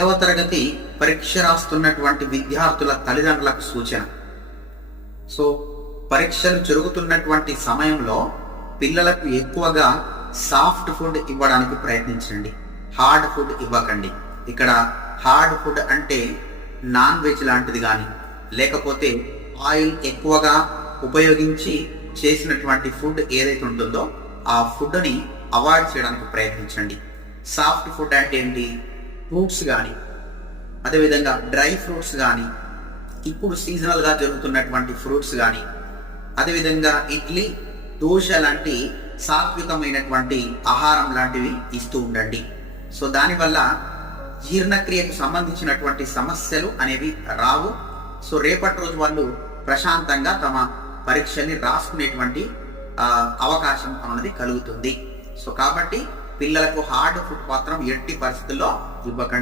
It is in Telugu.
పదవ తరగతి పరీక్ష రాస్తున్నటువంటి విద్యార్థుల తల్లిదండ్రులకు సూచన. సో పరీక్షలు జరుగుతున్నటువంటి సమయంలో పిల్లలకు ఎక్కువగా సాఫ్ట్ ఫుడ్ ఇవ్వడానికి ప్రయత్నించండి. హార్డ్ ఫుడ్ ఇవ్వకండి. ఇక్కడ హార్డ్ ఫుడ్ అంటే నాన్ వెజ్ లాంటిది కానీ లేకపోతే ఆయిల్ ఎక్కువగా ఉపయోగించి చేసినటువంటి ఫుడ్ ఏదైతే ఉంటుందో ఆ ఫుడ్ని అవాయిడ్ చేయడానికి ప్రయత్నించండి. సాఫ్ట్ ఫుడ్ అంటే ఏంటి? ఫ్రూట్స్ కానీ అదేవిధంగా డ్రై ఫ్రూట్స్ కానీ ఇప్పుడు సీజనల్గా జరుగుతున్నటువంటి ఫ్రూట్స్ కానీ అదేవిధంగా ఇడ్లీ దోశ లాంటి సాత్వికమైనటువంటి ఆహారం లాంటివి ఇస్తూ ఉండండి. సో దానివల్ల జీర్ణక్రియకు సంబంధించినటువంటి సమస్యలు అనేవి రావు. సో రేపటి రోజు వాళ్ళు ప్రశాంతంగా తమ పరీక్షని రాసుకునేటువంటి అవకాశం అనేది కలుగుతుంది. సో కాబట్టి పిల్లలకు హార్డ్ ఫుడ్ మాత్రం ఎట్టి పరిస్థితుల్లో ఇవ్వకండి.